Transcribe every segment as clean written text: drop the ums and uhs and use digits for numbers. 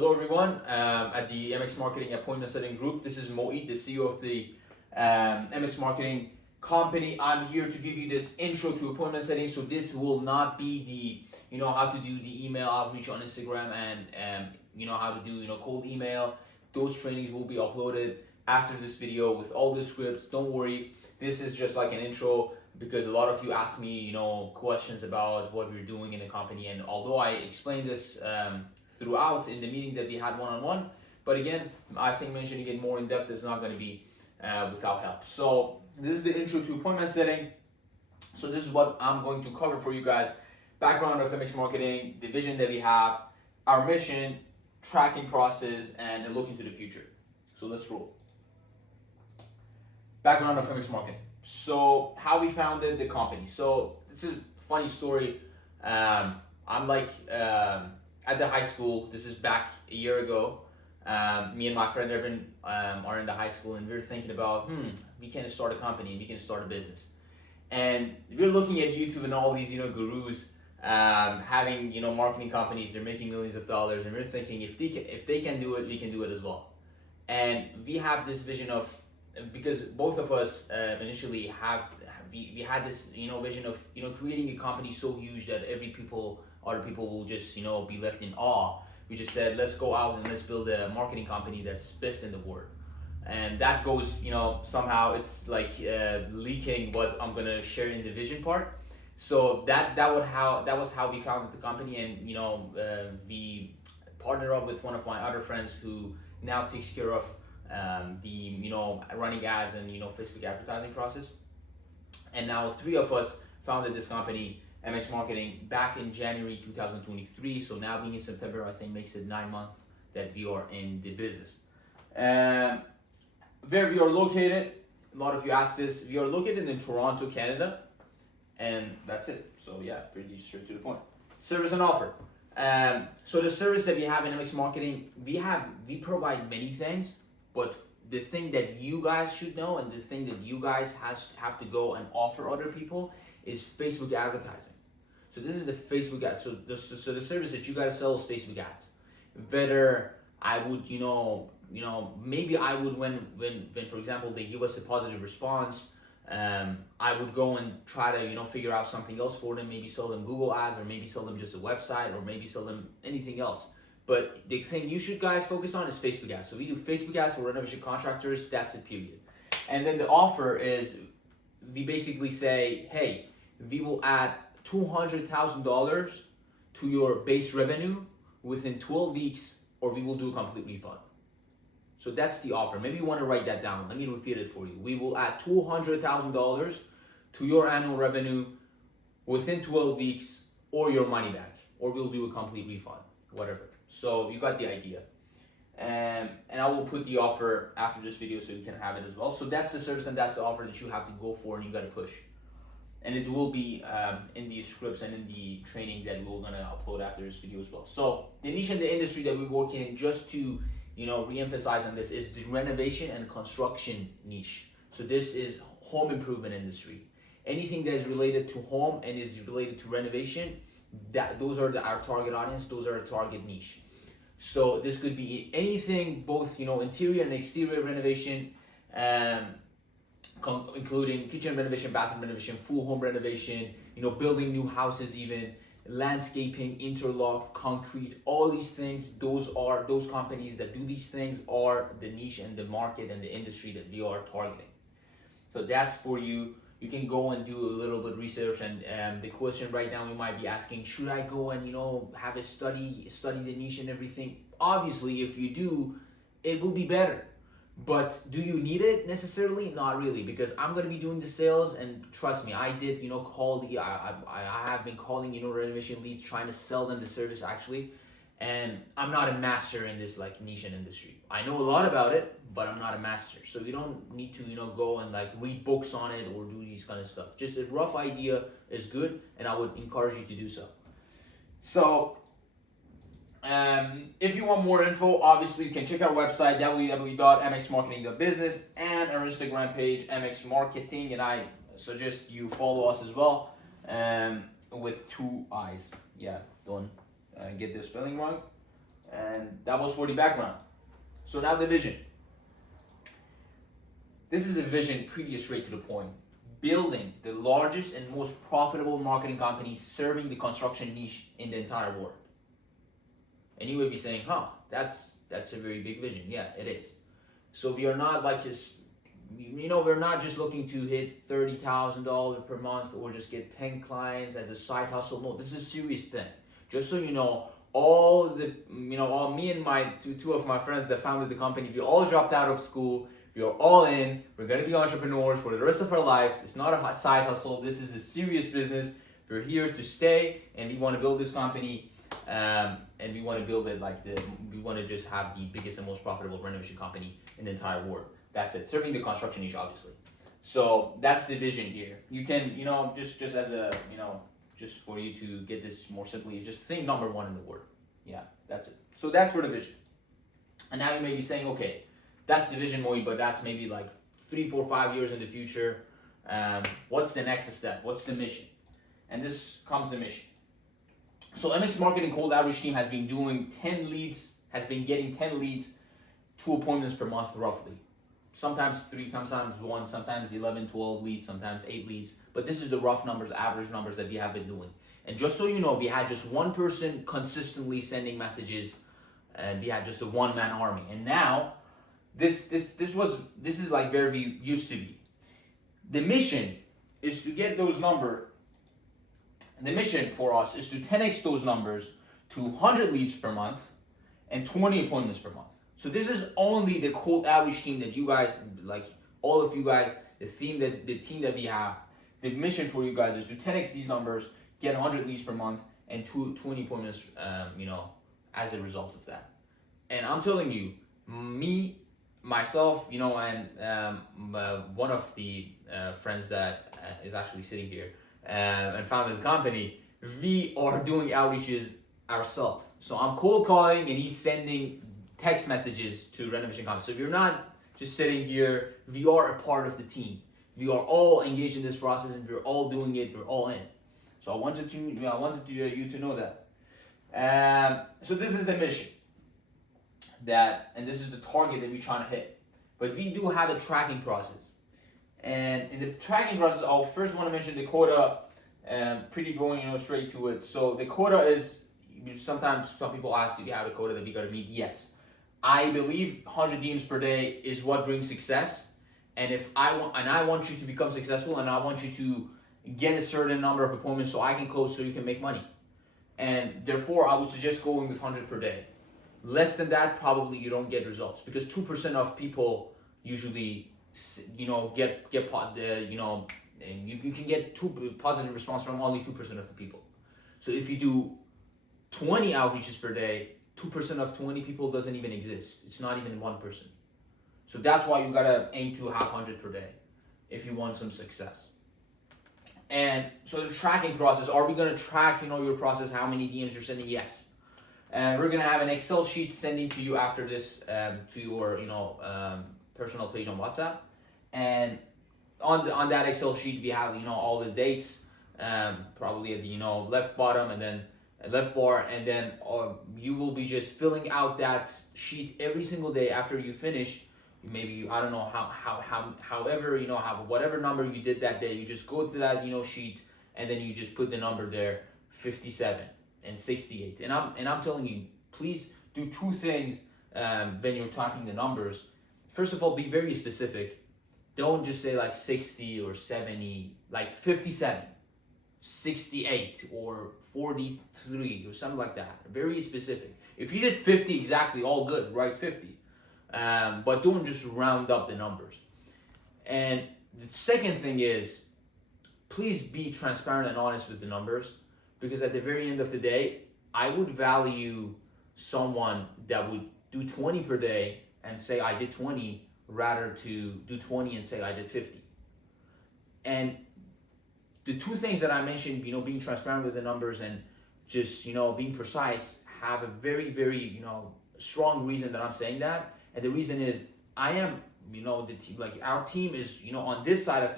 Hello everyone, at the MX Marketing Appointment Setting Group. This is Moeed, the CEO of the MX Marketing company. I'm here to give you this intro to appointment setting. So this will not be the, how to do the email outreach on Instagram and how to do, cold email. Those trainings will be uploaded after this video with all the scripts. Don't worry, this is just like an intro because a lot of you ask me, questions about what we're doing in the company. And although I explained this throughout in the meeting that we had one-on-one, but again, I think mentioning it more in depth is not going to be without help. So this is the intro to appointment setting. So this is what I'm going to cover for you guys. Background of MX Marketing, the vision that we have, our mission, tracking process, and a look into the future. So let's roll. Background of MX Marketing. So how we founded the company. So this is a funny story. I'm like at the high school. This is back a year ago. Me and my friend Evan are in the high school, and we're thinking about, we can start a company, we can start a business. And we're looking at YouTube and all these, gurus having, marketing companies. They're making millions of dollars, and we're thinking if they can do it, we can do it as well. And we have this vision of, because both of us initially we had this vision of creating a company so huge that other people will just be left in awe. We just said, let's go out and let's build a marketing company that's best in the world. And that goes, somehow it's like leaking what I'm gonna share in the vision part. So that was how we founded the company, and we partnered up with one of my other friends who now takes care of the running ads and Facebook advertising process. And now three of us founded this company, MX Marketing, back in January 2023. So now being in September, I think makes it 9 months that we are in the business. Where we are located, a lot of you asked this, we are located in Toronto, Canada, and that's it. So yeah, pretty straight to the point. Service and offer. So the service that we have in MX Marketing, we provide many things, but the thing that you guys should know and the thing that you guys have to go and offer other people is Facebook advertising. So this is the Facebook ad. So the service that you guys sell is Facebook ads. Whether I would, maybe I would when for example they give us a positive response, I would go and try to figure out something else for them. Maybe sell them Google ads, or maybe sell them just a website, or maybe sell them anything else. But the thing you should guys focus on is Facebook ads. So we do Facebook ads for renovation contractors. That's it, period. And then the offer is, we basically say, hey, we will add $200,000 to your base revenue within 12 weeks, or we will do a complete refund. So that's the offer. Maybe you want to write that down. Let me repeat it for you. We will add $200,000 to your annual revenue within 12 weeks, or your money back, or we'll do a complete refund, whatever. So you got the idea. And I will put the offer after this video so you can have it as well. So that's the service and that's the offer that you have to go for and you got to push. And it will be in the scripts and in the training that we're going to upload after this video as well. So the niche in the industry that we work in, just to re-emphasize on this, is the renovation and construction niche. So this is home improvement industry. Anything that is related to home and is related to renovation, those are our target audience, those are our target niche. So this could be anything, both interior and exterior renovation, including kitchen renovation, bathroom renovation, full home renovation, building new houses, even landscaping, interlock, concrete, all these things. Those companies that do these things are the niche and the market and the industry that we are targeting. So that's for you. You can go and do a little bit of research, and the question right now you might be asking, should I go and have a study the niche and everything? Obviously, if you do, it will be better. But do you need it necessarily? Not really, because I'm gonna be doing the sales, and trust me, I did I have been calling renovation leads, trying to sell them the service actually, and I'm not a master in this niche and industry. I know a lot about it, but I'm not a master. So you don't need to go and read books on it or do these kind of stuff. Just a rough idea is good, and I would encourage you to do so. So if you want more info, obviously you can check our website www.mxmarketing.business and our Instagram page MX Marketing, and I suggest you follow us as well, with 2 I's. Yeah, don't get the spelling wrong. And that was for the background. So now the vision. This is a vision pretty straight to the point. Building the largest and most profitable marketing company serving the construction niche in the entire world. And you would be saying, that's a very big vision. Yeah, it is. So we are not like just, we're not just looking to hit $30,000 per month or just get 10 clients as a side hustle. No, this is a serious thing. Just so you know, all me and my two of my friends that founded the company, we all dropped out of school. We are all in. We're gonna be entrepreneurs for the rest of our lives. It's not a side hustle. This is a serious business. We're here to stay, and we want to build this company. And we want to build it we want to just have the biggest and most profitable renovation company in the entire world. That's it. Serving the construction niche, obviously. So that's the vision here. You can, just as a, just for you to get this more simply, just think number one in the world. Yeah, that's it. So that's for the vision. And now you may be saying, okay, that's the vision, Moeed, but that's maybe like 3, 4, 5 years in the future. What's the next step? What's the mission? And this comes the mission. So MX Marketing Cold Outreach team has been getting 10 leads, 2 appointments per month roughly. Sometimes 3, sometimes 1, sometimes 11, 12 leads, sometimes 8 leads. But this is the rough numbers, average numbers that we have been doing. And just so you know, we had just one person consistently sending messages, and we had just a one-man army. And now, this is like where we used to be. The mission is to get those numbers. The mission for us is to 10x those numbers to 100 leads per month and 20 appointments per month. So this is only the cold outreach team that you guys, like all of you guys, the team that we have. The mission for you guys is to 10x these numbers, get 100 leads per month and 20 appointments, as a result of that. And I'm telling you, myself, and one of the friends that is actually sitting here and founded the company, we are doing outreaches ourselves. So I'm cold calling and he's sending text messages to renovation companies. So we're not just sitting here, we are a part of the team. We are all engaged in this process and we're all doing it, we're all in. So I wanted you to know that. So this is the mission. And this is the target that we're trying to hit. But we do have a tracking process. And in the tracking process, I'll first want to mention the quota, pretty going straight to it. So the quota is, sometimes some people ask, do you have a quota that we got to meet? Yes. I believe 100 DMs per day is what brings success. And I want you to become successful, and I want you to get a certain number of appointments so I can close so you can make money. And therefore, I would suggest going with 100 per day. Less than that, probably you don't get results, because 2% of people usually, get and you can get 2 positive response from only 2% of the people. So if you do 20 outreaches per day, 2% of 20 people doesn't even exist. It's not even 1%. So that's why you gotta aim to have 100 per day if you want some success. And so the tracking process, are we gonna track, your process, how many DMs you're sending? Yes. And we're gonna have an Excel sheet sending to you after this, to your, personal page on WhatsApp. And on that Excel sheet, we have, all the dates, probably at the, left bottom and then left bar, and then you will be just filling out that sheet every single day after you finish. Maybe, I don't know however, whatever number you did that day, you just go to that, sheet, and then you just put the number there, 57 and 68. And I'm telling you, please do 2 things when you're talking the numbers. First of all, be very specific. Don't just say like 60 or 70, like 57, 68 or 43 or something like that. Very specific. If you did 50 exactly, all good, write 50. But don't just round up the numbers. And the second thing is, please be transparent and honest with the numbers, because at the very end of the day, I would value someone that would do 20 per day and say I did 20, rather to do 20 and say I did 50. And the 2 things that I mentioned, being transparent with the numbers and just, being precise, have a very, very, strong reason that I'm saying that. And the reason is, I am, the team, like our team is, on this side of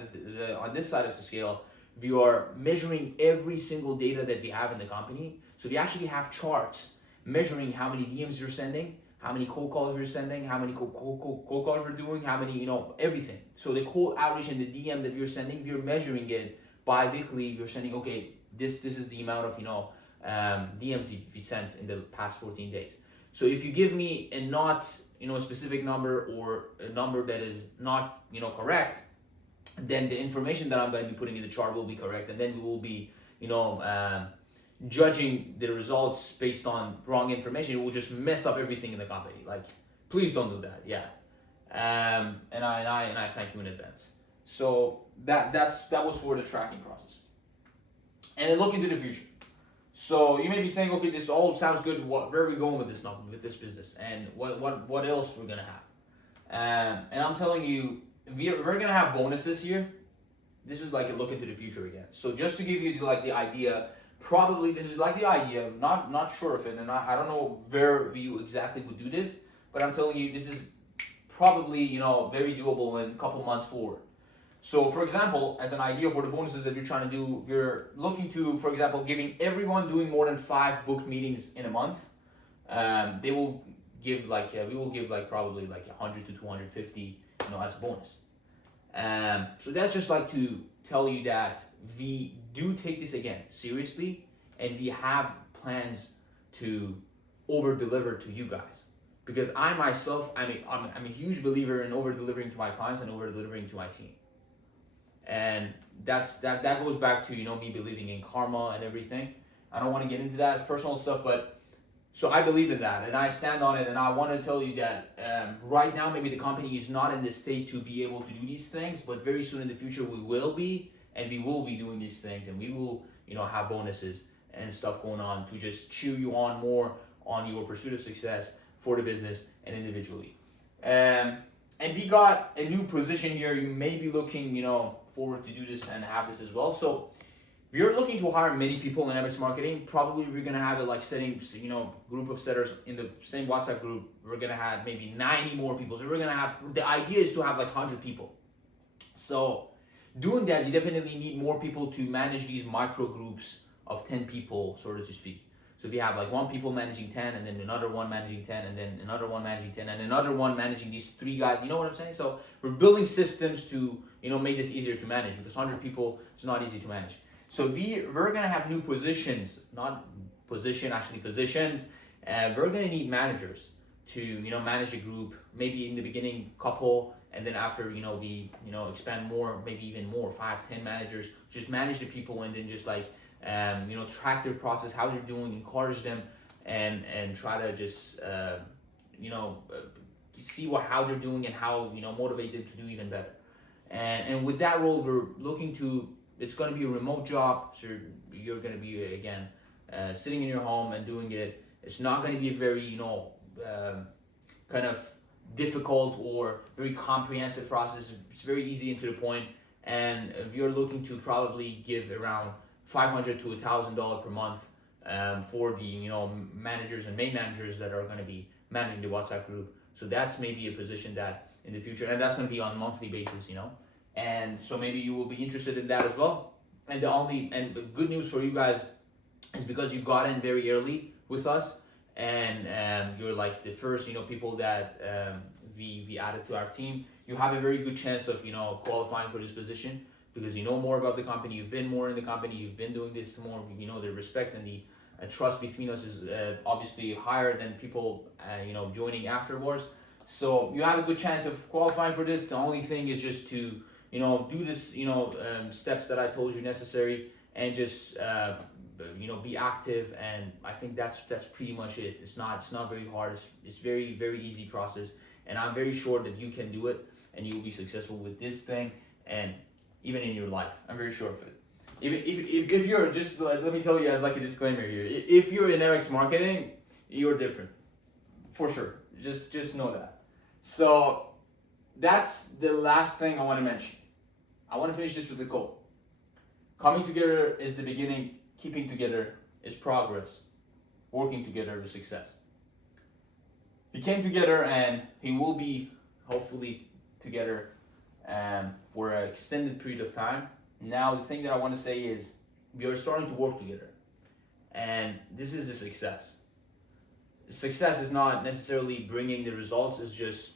the scale, we are measuring every single data that we have in the company. So we actually have charts measuring how many DMs you're sending, how many cold calls you're sending, how many cold calls you're doing, how many, everything. So the cold outreach and the DM that you're sending, if you're measuring it bi-weekly, you're sending, okay, this is the amount of, DMs you sent in the past 14 days. So if you give me a not, a specific number or a number that is not, correct, then the information that I'm going to be putting in the chart will be correct, and then we will be, judging the results based on wrong information. It will just mess up everything in the company. Like, please don't do that. Yeah, and I thank you in advance. So that was for the tracking process, and then look into the future. So you may be saying, okay, this all sounds good. Where are we going with this business, and what else we're gonna have? And I'm telling you, we're gonna have bonuses here. This is like a look into the future again. So just to give you like the idea, probably this is like the idea. Not sure of it, and I don't know where we exactly would do this, but I'm telling you, this is probably very doable in a couple months forward. So, for example, as an idea for the bonuses that you're trying to do, you're looking to, for example, giving everyone doing more than 5 booked meetings in a month. They will give we will give probably 100 to 250, as a bonus. So that's just like to tell you that we do take this again seriously, and we have plans to over deliver to you guys. Because I myself, I'm a huge believer in over delivering to my clients and over delivering to my team. And that goes back to me believing in karma and everything. I don't want to get into that as personal stuff, but so I believe in that and I stand on it. And I want to tell you that right now maybe the company is not in the state to be able to do these things, but very soon in the future we will be, and we will be doing these things, and we will have bonuses and stuff going on to just cheer you on more on your pursuit of success for the business and individually. And we got a new position here. You may be looking forward to do this and have this as well. So if you're looking to hire many people in MX marketing, probably we're gonna have it setting group of setters in the same WhatsApp group. We're gonna have maybe 90 more people. So we're gonna have, the idea is to have 100 people. So doing that, you definitely need more people to manage these micro groups of 10 people, sort of to speak. So if you have one people managing 10, and then another one managing 10, and then another one managing 10, and another one managing these 3 guys, you know what I'm saying? So we're building systems to make this easier to manage, because 100 people is not easy to manage. So we're gonna have new positions, not position, actually positions, and we're gonna need managers to manage a group, maybe in the beginning couple, and then after we expand more, maybe even more, 5, 10 managers, just manage the people, and then just track their process, how they're doing, encourage them, and try to just see how they're doing and how motivate them to do even better. And with that role, we're looking to, it's going to be a remote job, so you're going to be again sitting in your home and doing it. It's not going to be a very kind of difficult or very comprehensive process. It's very easy and to the point. And if you're looking to probably give around $500 to $1,000 per month for the managers and main managers that are going to be managing the WhatsApp group. So that's maybe a position that in the future, and that's going to be on a monthly basis, and so maybe you will be interested in that as well. And the good news for you guys is because you got in very early with us, and you're the first people that we added to our team. You have a very good chance of qualifying for this position, because you know more about the company, you've been more in the company, you've been doing this more, the respect and the trust between us is obviously higher than people joining afterwards. So you have a good chance of qualifying for this. The only thing is just to do this steps that I told you necessary, and just be active. And I think that's pretty much it. It's not very hard. It's very, very easy process, and I'm very sure that you can do it and you will be successful with this thing, and even in your life. I'm very sure of it. If you're just let me tell you as a disclaimer here, if you're in MX marketing, you're different for sure. Just know that. So that's the last thing I want to mention. I want to finish this with a quote. Coming together is the beginning. Keeping together is progress. Working together is success. We came together, and we will be hopefully together for an extended period of time. Now, the thing that I want to say is we are starting to work together, and this is a success. success is not necessarily bringing the results. It's just,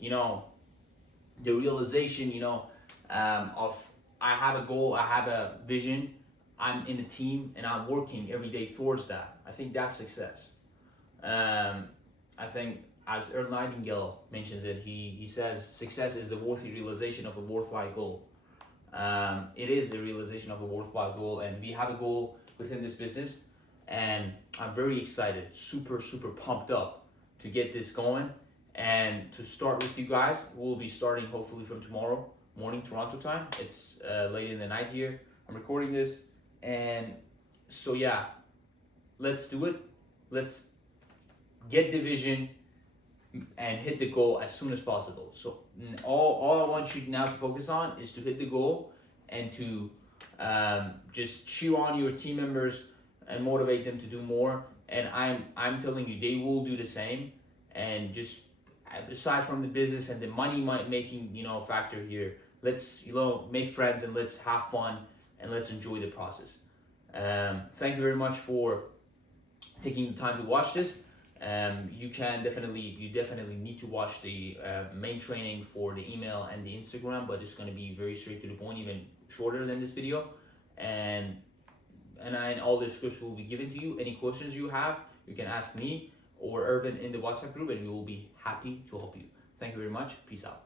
the realization, of I have a goal, I have a vision, I'm in a team, and I'm working every day towards that. I think that's success. I think, as Earl Nightingale mentions it, he says success is the worthy realization of a worthwhile goal. It is a realization of a worthwhile goal, and we have a goal within this business, and I'm very excited, super pumped up to get this going and to start with you guys. We'll be starting hopefully from tomorrow morning Toronto time. It's late in the night here. I'm recording this, and so yeah, let's do it. Let's get the vision and hit the goal as soon as possible. So all I want you now to focus on is to hit the goal and to just cheer on your team members and motivate them to do more. And I'm telling you, they will do the same. And just aside from the business and the money making factor here, let's make friends and let's have fun and let's enjoy the process. Thank you very much for taking the time to watch this. You definitely need to watch the main training for the email and the Instagram, but it's going to be very straight to the point, even shorter than this video, and all the scripts will be given to you. Any questions you have, you can ask me or Irvin in the WhatsApp group, and we will be happy to help you. Thank you very much. Peace out.